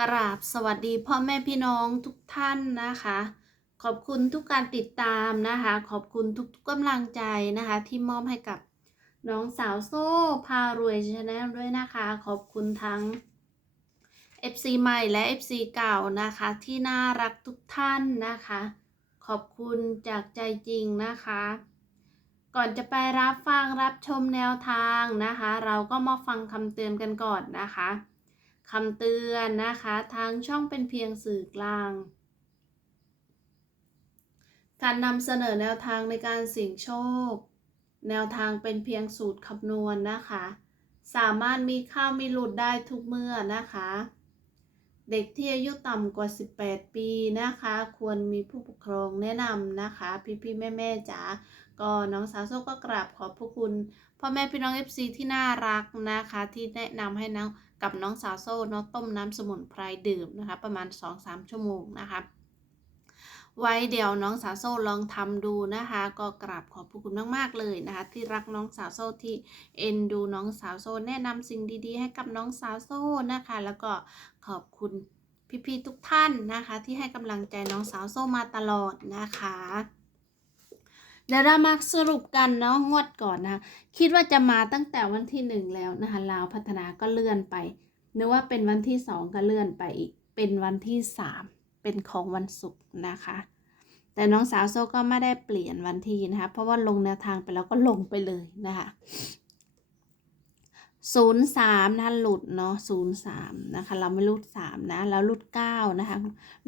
กราบสวัสดีพ่อแม่พี่น้องทุกท่านนะคะ ขอบคุณทุกการติดตามนะคะ ขอบคุณทุกๆกำลังใจนะคะ ที่มอบให้กับน้องสาวโซ่พารวยชาแนลด้วยนะคะ ขอบคุณทั้ง FC ใหม่และ FC เก่านะคะ ที่น่ารักทุกท่านนะคะ ขอบคุณจากใจจริงนะคะ ก่อนจะไปรับฟังรับชมแนวทางนะคะ เราก็มาฟังคำเตือนกันก่อนนะคะ คำเตือนนะคะ ทางช่องเป็นเพียงสื่อกลาง การนำเสนอแนวทางในการเสี่ยงโชค แนวทางเป็นเพียงสูตรคำนวณนะคะ สามารถมีข้าวมีหลุดได้ทุกเมื่อนะคะ เด็กที่อายุต่ำกว่า 18 ปีนะคะ ควรมีผู้ปกครองแนะนำนะคะ พี่ๆแม่ๆจ๋าก็น้องสาวโซก็กราบขอบพระคุณพ่อแม่พี่น้อง FC ที่น่ารักนะคะ ที่แนะนำให้น้อง กับน้องสาวโซ่เนาะต้มน้ำสมุนไพรดื่มนะคะ ประมาณ 2-3 ชั่วโมงนะคะไว้เดี๋ยวน้องสาวโซ่ลองทำดูนะคะ ก็กราบขอบพระคุณมากๆเลยนะคะ ที่รักน้องสาวโซ่ที่เอ็นดูน้องสาวโซ่แนะนำสิ่งดีๆ ให้กับน้องสาวโซ่นะคะ แล้วก็ขอบคุณพี่ๆทุกท่านนะคะ ที่ให้กำลังใจน้องสาวโซ่มาตลอดนะคะ เดี๋ยวเรามาสรุปกันเนาะงวดก่อนนะ คิดว่าจะมาตั้งแต่วันที่หนึ่งแล้วนะคะลาวพัฒนาก็เลื่อนไปนึกว่าเป็นวันที่สองก็เลื่อนไปอีก เป็นวันที่สามเป็นของวันศุกร์นะคะ แต่น้องสาวโซก็ไม่ได้เปลี่ยนวันที่นะคะ เพราะว่าลงแนวทางไปแล้วก็ลงไปเลยนะคะศูนย์สามนะคะหลุดเนาะศูนย์สามนะคะ เราไม่รุดสามนะ แล้วรุดเก้านะคะ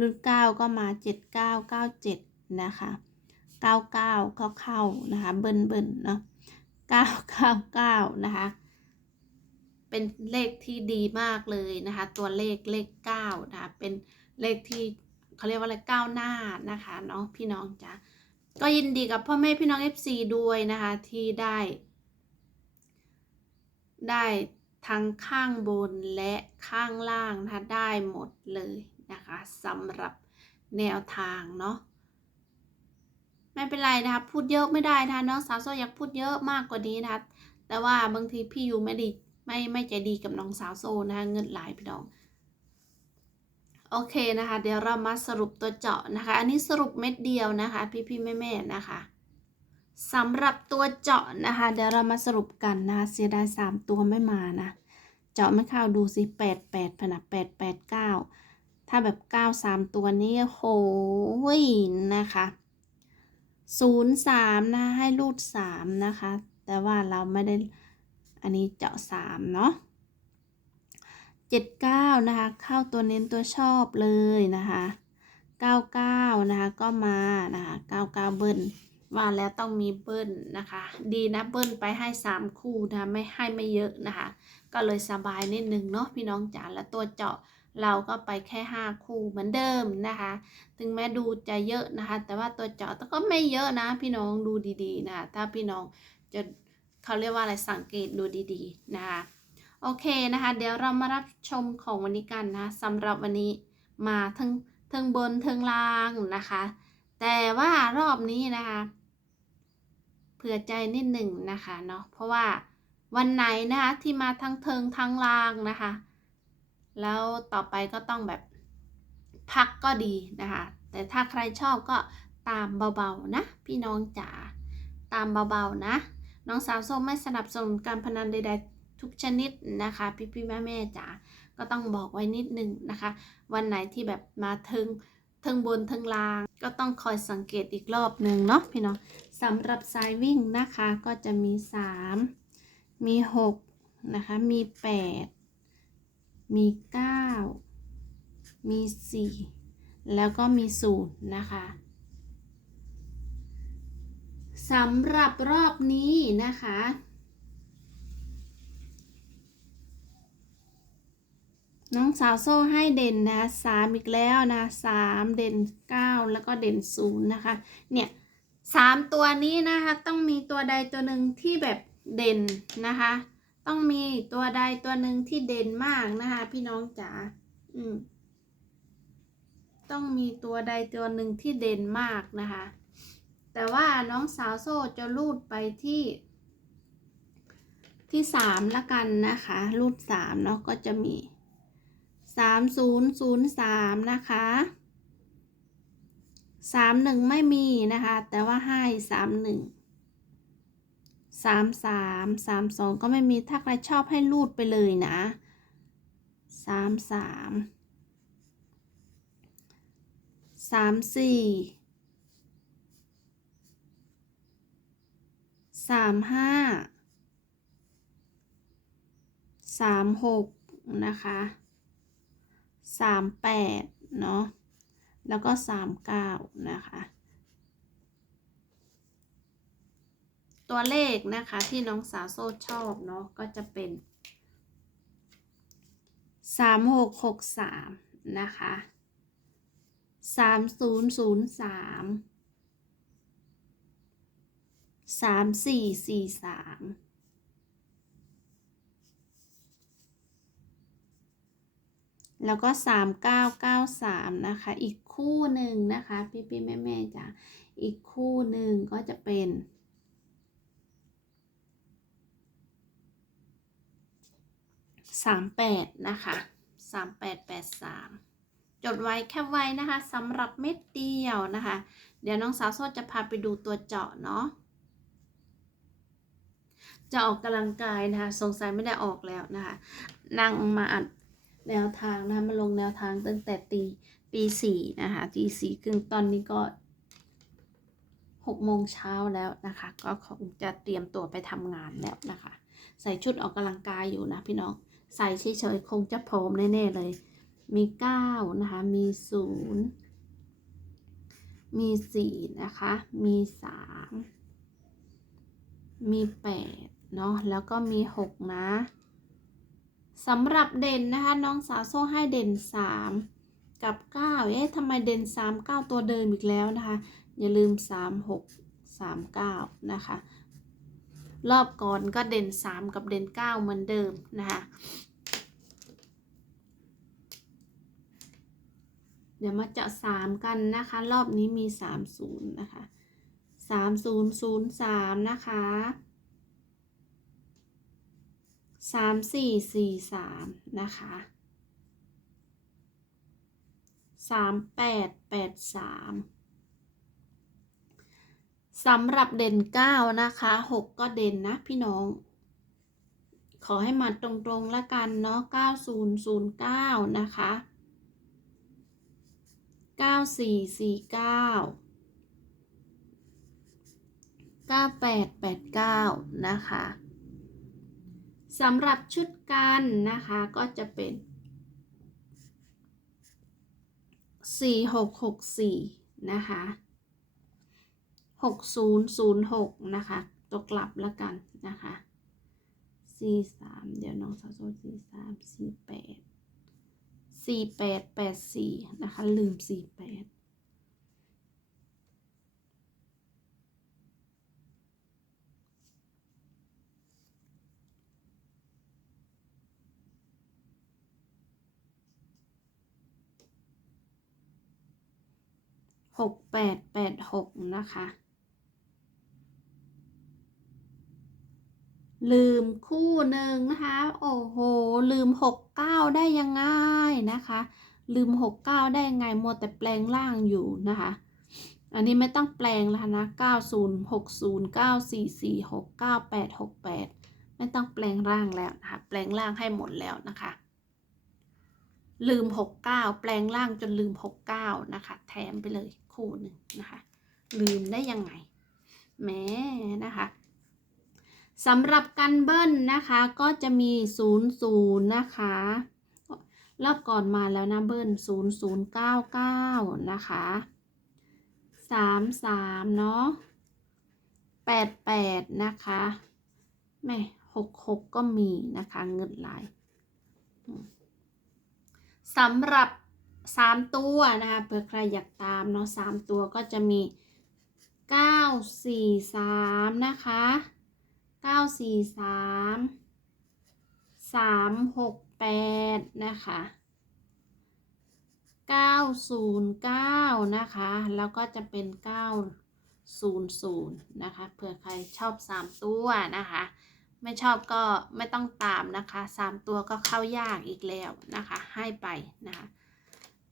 รุดเก้าก็มาเจ็ดเก้าเก้าเจ็ดนะคะ เก้าเก้าก็เข้านะคะเบิ้ลเบิ้ลเนาะ999นะคะ เป็นเลขที่ดีมากเลยนะคะ ตัวเลขเลข9นะคะ เป็นเลขที่เขาเรียกว่าอะไรก้าวหน้านะคะเนาะพี่น้องจ้ะก็ยินดีกับพ่อแม่พี่น้อง FC ด้วยนะคะที่ได้ ได้ทั้งข้างบนและข้างล่างนะคะได้หมดเลยนะคะสำหรับแนวทางเนาะ ไม่เป็นไรนะคะพูดเยอะไม่ได้นะคะน้องสาวโซอยากพูดเยอะมากกว่านี้นะคะแต่ว่าบางทีพี่ยูไม่ดีไม่ไม่ใจดีกับน้องสาวโซนะคะเงินหลายพี่น้องโอเคนะคะ เดี๋ยวเรามาสรุปตัวเจาะนะคะ อันนี้สรุปเม็ดเดียวนะคะ พี่พี่แม่แม่นะคะสำหรับตัวเจาะนะคะ เดี๋ยวเรามาสรุปกันนะคะเสียดายสามตัวไม่มานะ เจาะไม่เข้าดูสิแปดแปดผนักแปดแปดเก้าถ้าแบบเก้าสามตัวนี้โหยนะคะ ศูนย์สามนะให้รูดสามนะคะ แต่ว่าเราไม่ได้อันนี้เจาะสามเนาะเจ็ดเก้านะคะ เข้าตัวเน้นตัวชอบเลยนะคะเก้าเก้านะคะก็มานะคะเก้าเก้าเบิ้ลว่าแล้วต้องมีเบิ้ลนะคะ ดีนะเบิ้ลไปให้สามคู่นะคะไม่ให้ไม่เยอะนะคะ ก็เลยสบายนิดนึงเนาะพี่น้องจ๋าแล้วตัวเจาะ เราก็ไปแค่ห้าคู่เหมือนเดิมนะคะ ถึงแม้ดูจะเยอะนะคะ แต่ว่าตัวเจาะก็ไม่เยอะนะ พี่น้องดูดีๆนะคะถ้าพี่น้องจะเขาเรียกว่าอะไรสังเกตดูดีๆนะคะโอเคนะคะ เดี๋ยวเรามารับชมของวันนี้กันนะสำหรับวันนี้มาทั้งทั้งบนทั้งล่างนะคะ แต่ว่ารอบนี้นะคะเผื่อใจนิดหนึ่งนะคะเนาะเพราะว่าวันไหนนะคะที่มาทั้งเทิงทั้งล่างนะคะ แล้วต่อไปก็ต้องแบบพักก็ดีนะคะ แต่ถ้าใครชอบก็ตามเบาๆนะ พี่น้องจ๋าตามเบาๆนะ น้องสาวส้มไม่สนับสนุนการพนันใดๆทุกชนิดนะคะ พี่ๆแม่ๆจ๋าก็ต้องบอกไว้นิดนึงนะคะ วันไหนที่แบบมาทิงทิงบนทิงล่าง ก็ต้องคอยสังเกตอีกรอบหนึ่งเนาะพี่น้องสำหรับสายวิ่งนะคะก็จะมี 3 มี 6 นะคะ มี 8 มี 9 มี 4 แล้วก็มี0นะคะสำหรับรอบนี้นะคะ น้องสาวโซ่ให้เด่นนะสามอีกแล้วนะสามเด่นเก้าแล้วก็เด่นศูนย์นะคะ เนี่ยสามตัวนี้นะคะ ต้องมีตัวใดตัวหนึ่งที่แบบเด่นนะคะ ต้องมีตัวใดตัวหนึ่งที่เด่นมากนะคะ พี่น้องจ๋าอืม ต้องมีตัวใดตัวหนึ่งที่เด่นมากนะคะ แต่ว่าน้องสาวโซ่จะรูดไปที่ที่สามละกันนะคะ รูดสามเนาะก็จะมีสามศูนย์ศูนย์สามนะคะสามหนึ่งไม่มีนะคะ แต่ว่าให้สามหนึ่ง สามสามสามสองก็ไม่มีถ้าใครชอบให้รูดไปเลยนะสามสามสามสี่สามห้าสามหกนะคะสามแปดเนาะแล้วก็สามเก้านะคะ ตัวเลขนะคะที่น้องสาวโซ่ชอบเนาะก็จะเป็นสามหกหกสามนะคะสามศูนย์ศูนย์สามสามสี่สี่สามแล้วก็สามเก้าเก้าสามนะคะ อีกคู่หนึ่งนะคะ พี่พี่แม่แม่จ้ะอีกคู่หนึ่งก็จะเป็น สามแปดนะคะสามแปดแปดสามจดไว้แคปไว้นะคะสำหรับเม็ดเดียวนะคะ เดี๋ยวน้องสาวโซจะพาไปดูตัวเจาะเนาะจะออกกำลังกายนะคะสงสัยไม่ได้ออกแล้วนะคะนั่งมาอัดแนวทางนะคะมาลงแนวทางตั้งแต่ตีตีสี่นะคะตีสี่ครึ่งตอนนี้ก็หกโมงเช้าแล้วนะคะ ก็คงจะเตรียมตัวไปทำงานแล้วนะคะ ใส่ชุดออกกำลังกายอยู่นะพี่น้อง ใส่เฉยๆคงจะพร้อมแน่ๆเลย มีเก้านะคะ มีศูนย์มีสี่นะคะ มีสามมีแปดเนาะแล้วก็มีหกนะสำหรับเด่นนะคะ น้องสาวโซ่ให้เด่นสามกับเก้าเอ๊ะทำไมเด่นสามเก้าตัวเดิมอีกแล้วนะคะ อย่าลืมสามหกสามเก้านะคะ รอบก่อนก็เด่นสามกับเด่นเก้าเหมือนเดิมนะคะเดี๋ยวมาเจาะสามกันนะคะ รอบนี้มีสามศูนย์นะคะสามศูนย์ศูนย์สามนะคะสามสี่สี่สามนะคะสามแปดแปด สำหรับเด่นเก้านะคะหกก็เด่นนะพี่น้อง ขอให้มาตรงๆแล้วกันเนาะเก้าศูนย์ศูนย์เก้านะคะเก้าสี่สี่เก้าเก้าแปดแปดเก้านะคะสำหรับชุดกันนะคะก็จะเป็นสี่หกหกสี่นะคะ หกศูนย์ศูนย์หกนะคะ ตัวกลับแล้วกันนะคะสี่สามเดี๋ยวน้องสาวโซสี่สามสี่แปดสี่แปดแปดสี่นะคะ ลืมสี่แปดหกแปดแปดหกนะคะ ลืมคู่หนึ่งนะคะ โอ้โห ลืมหกเก้าได้ยังไงนะคะ ลืมหกเก้าได้ยังไงมัวแต่แปลงล่างอยู่นะคะ อันนี้ไม่ต้องแปลงแล้วนะเก้าศูนย์หกศูนย์เก้าสี่สี่หกเก้าแปดหกแปดไม่ต้องแปลงร่างแล้วนะคะ แปลงร่างให้หมดแล้วนะคะ ลืมหกเก้าแปลงร่างจนลืมหกเก้านะคะ แถมไปเลยคู่หนึ่งนะคะ ลืมได้ยังไงแม้นะคะ สำหรับกันเบิ้ลนะคะก็จะมี0 0นย์นะคะรอบก่อนมาแล้วนะเบิ้ล0 0 9 9นะคะ3 3เนาะ8 8นะคะแม่6 6ก็มีนะคะเงินลายสำหรับ3ตัวนะคะเผื่อใครอยากตามเนาะ3ตัวก็จะมี9 4 3นะคะ เก้าสี่สามสามหกแปดนะคะเก้าศูนย์เก้านะคะ แล้วก็จะเป็นเก้าศูนย์ศูนย์นะคะเผื่อใครชอบสามตัวนะคะ ไม่ชอบก็ไม่ต้องตามนะคะสามตัวก็เข้ายากอีกแล้วนะคะ ให้ไปนะคะ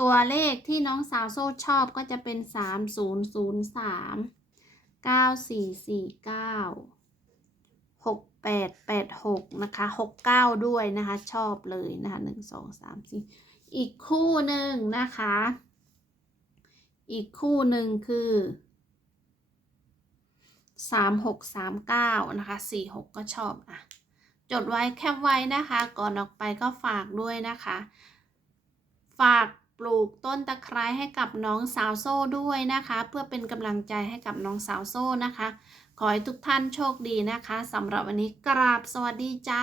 ตัวเลขที่น้องสาวโซ่ชอบก็จะเป็นสา มศูนย์ศูนย์สามเก้าสี่สี่เก้าหกแปดแปดหกนะคะหกเก้าด้วยนะคะ ชอบเลยนะคะหนึ่งสองสามสี่อีกคู่หนึ่งนะคะ อีกคู่หนึ่งคือสามหกสามเก้านะคะสี่หกก็ชอบอะ จดไว้แคปไว้นะคะ ก่อนออกไปก็ฝากด้วยนะคะ ฝากปลูกต้นตะไคร้ให้กับน้องสาวโซ่ด้วยนะคะ เพื่อเป็นกำลังใจให้กับน้องสาวโซ่นะคะ ขอให้ทุกท่านโชคดีนะคะสำหรับวันนี้กราบสวัสดีจ้า